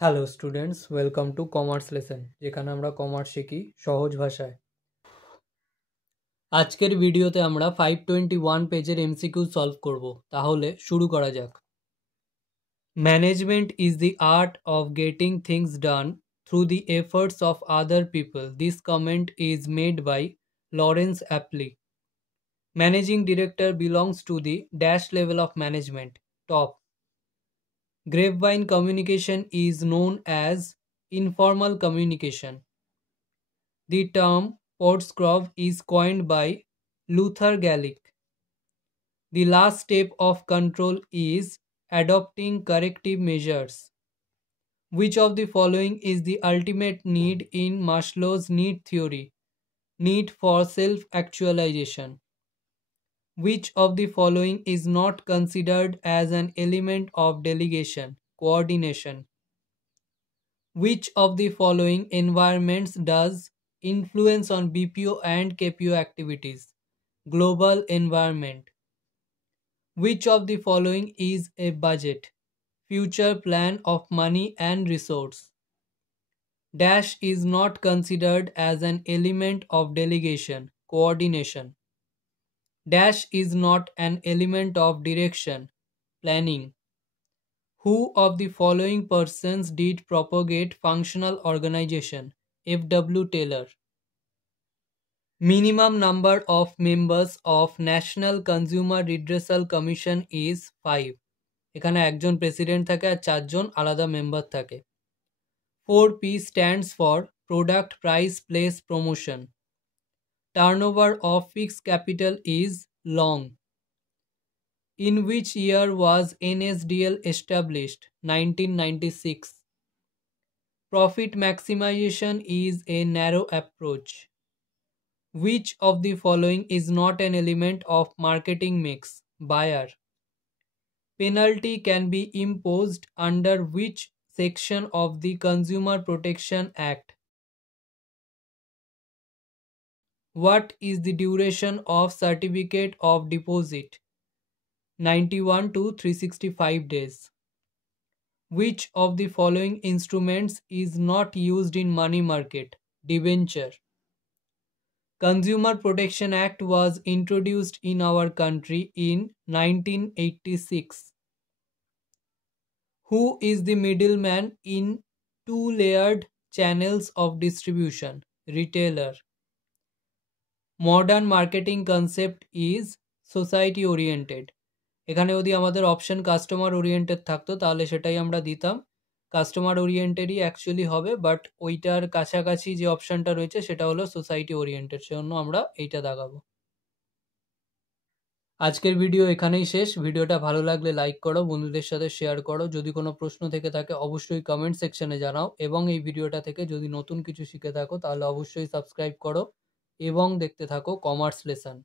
Hello students, welcome to commerce lesson, যেখানে আমরা কমার্স শিখি সহজ ভাষায়। আজকের ভিডিওতে আমরা 521 পেজের এমসিকিউ সলভ করব। তাহলে শুরু করা যাক। Management is the art of getting things done through the efforts of other people. This comment is made by Lawrence Appley. Managing director belongs to the dash level of management, top. Grapevine communication is known as informal communication. The term Portsgrove is coined by Luther Gallic. The last step of control is adopting corrective measures. Which of the following is the ultimate need in Maslow's need theory? Need for self-actualization. Which of the following is not considered as an element of delegation, coordination? Which of the following environments does influence on BPO and KPO activities? Global environment. Which of the following is a budget? Future plan of money and resource. Dash is not considered as an element of delegation, coordination. Dash is not an element of direction, planning. Who of the following persons did propagate functional organization? F.W. Taylor. Minimum number of members of National Consumer Redressal Commission is 5. এখানে একজন প্রেসিডেন্ট থাকে আর 4 জন আলাদা মেম্বার থাকে। 4P stands for Product Price Place Promotion. Turnover of fixed capital is long. In which year was NSDL established? 1996. Profit maximization is a narrow approach. Which of the following is not an element of marketing mix? Buyer. Penalty can be imposed under which section of the Consumer Protection Act? What is the duration of certificate of deposit? 91 to 365 days. Which of the following instruments is not used in money market? Debenture. Consumer Protection Act was introduced in our country in 1986. Who is the middleman in two-layered channels of distribution? Retailer. Modern marketing concept is society oriented. এখানে যদি আমাদের option customer oriented থাকতো তাহলে সেটাই আমরা দিতাম। কাস্টমার ওরিয়েন্টেডই অ্যাকচুয়ালি হবে, বাট ওইটার কাছাকাছি যে অপশনটা রয়েছে সেটা হলো সোসাইটি ওরিয়েন্টেড, সেজন্য আমরা এইটা দাগাবো। আজকের ভিডিও এখানেই শেষ। ভিডিওটা ভালো লাগলে লাইক করো, বন্ধুদের সাথে শেয়ার করো। যদি কোনো প্রশ্ন থেকে থাকে অবশ্যই কমেন্ট সেকশনে জানাও, এবং এই ভিডিওটা থেকে যদি নতুন কিছু শিখে থাকো তাহলে অবশ্যই সাবস্ক্রাইব করো এবং দেখতে থাকো কমার্স লেসন।